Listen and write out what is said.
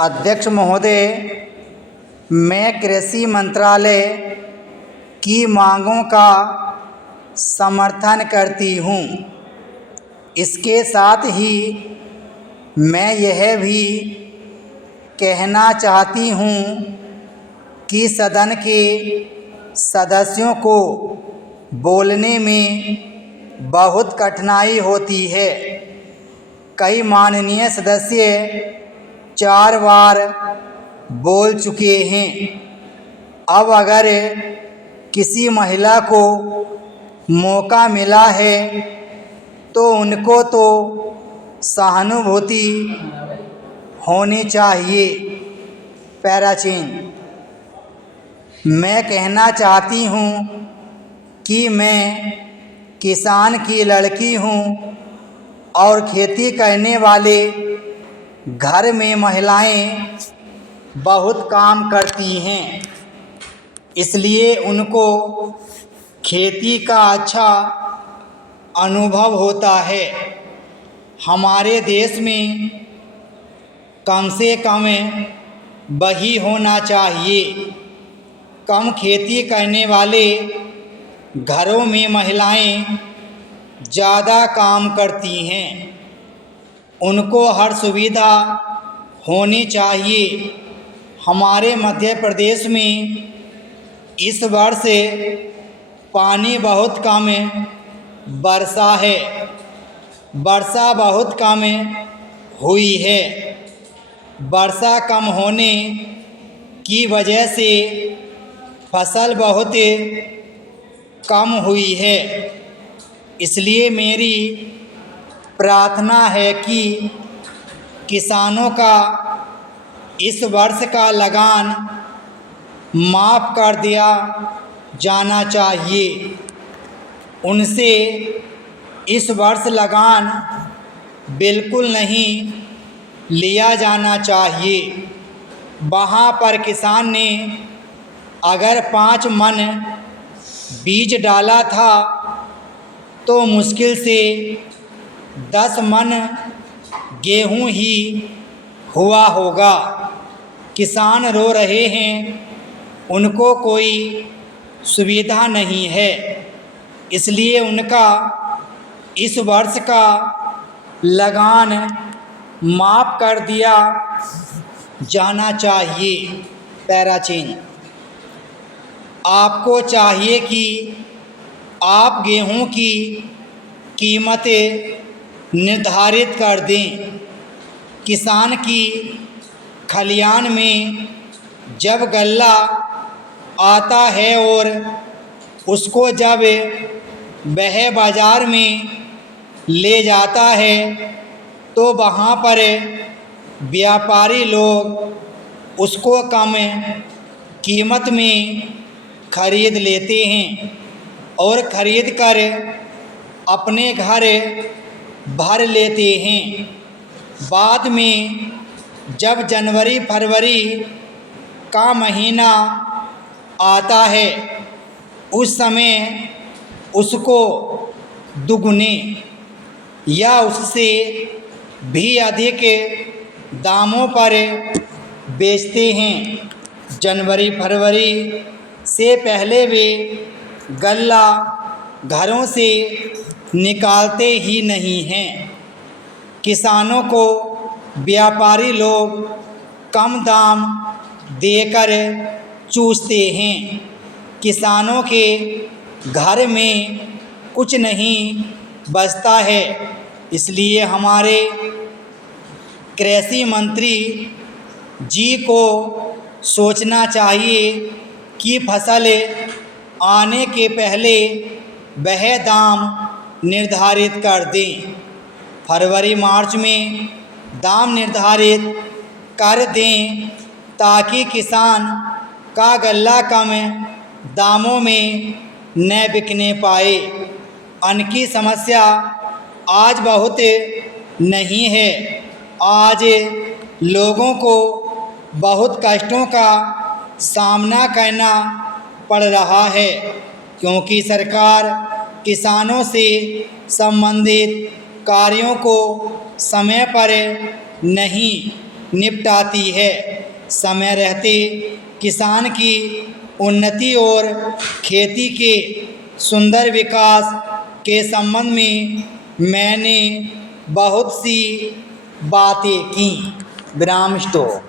अध्यक्ष महोदय, मैं कृषि मंत्रालय की मांगों का समर्थन करती हूँ। इसके साथ ही मैं यह भी कहना चाहती हूँ कि सदन के सदस्यों को बोलने में बहुत कठिनाई होती है। कई माननीय सदस्य 4 बार बोल चुके हैं। अब अगर किसी महिला को मौका मिला है तो उनको तो सहानुभूति होनी चाहिए। पैराचीन, मैं कहना चाहती हूँ कि मैं किसान की लड़की हूँ और खेती करने वाले घर में महिलाएं बहुत काम करती हैं, इसलिए उनको खेती का अच्छा अनुभव होता है। हमारे देश में कम से कम वही होना चाहिए। कम खेती करने वाले घरों में महिलाएं ज़्यादा काम करती हैं। उनको हर सुविधा होनी चाहिए। हमारे मध्य प्रदेश में इस वर्ष पानी बहुत कम वर्षा है। वर्षा बहुत कम हुई है। वर्षा कम होने की वजह से फसल बहुत कम हुई है। इसलिए मेरी प्रार्थना है कि किसानों का इस वर्ष का लगान माफ़ कर दिया जाना चाहिए। उनसे इस वर्ष लगान बिल्कुल नहीं लिया जाना चाहिए। वहाँ पर किसान ने अगर 5 मन बीज डाला था तो मुश्किल से 10 मन गेहूँ ही हुआ होगा। किसान रो रहे हैं, उनको कोई सुविधा नहीं है, इसलिए उनका इस वर्ष का लगान माफ़ कर दिया जाना चाहिए। पैराचीन, आपको चाहिए कि आप गेहूं की कीमतें निर्धारित कर दें। किसान की खलियान में जब गल्ला आता है और उसको जब वह बाज़ार में ले जाता है तो वहाँ पर व्यापारी लोग उसको कम कीमत में खरीद लेते हैं और ख़रीद कर अपने घर भर लेते हैं। बाद में जब जनवरी फरवरी का महीना आता है उस समय उसको दुगने या उससे भी अधिक दामों पर बेचते हैं। जनवरी फरवरी से पहले वे गल्ला घरों से निकालते ही नहीं हैं। किसानों को व्यापारी लोग कम दाम देकर चूसते हैं। किसानों के घर में कुछ नहीं बचता है। इसलिए हमारे कृषि मंत्री जी को सोचना चाहिए कि फसल आने के पहले वह दाम निर्धारित कर दें। फरवरी मार्च में दाम निर्धारित कर दें ताकि किसान का गल्ला कम दामों में न बिकने पाए। अन्न की समस्या आज बहुत नहीं है। आज लोगों को बहुत कष्टों का सामना करना पड़ रहा है क्योंकि सरकार किसानों से संबंधित कार्यों को समय पर नहीं निपटाती है। समय रहते किसान की उन्नति और खेती के सुंदर विकास के संबंध में मैंने बहुत सी बातें की। विराम स्टॉप।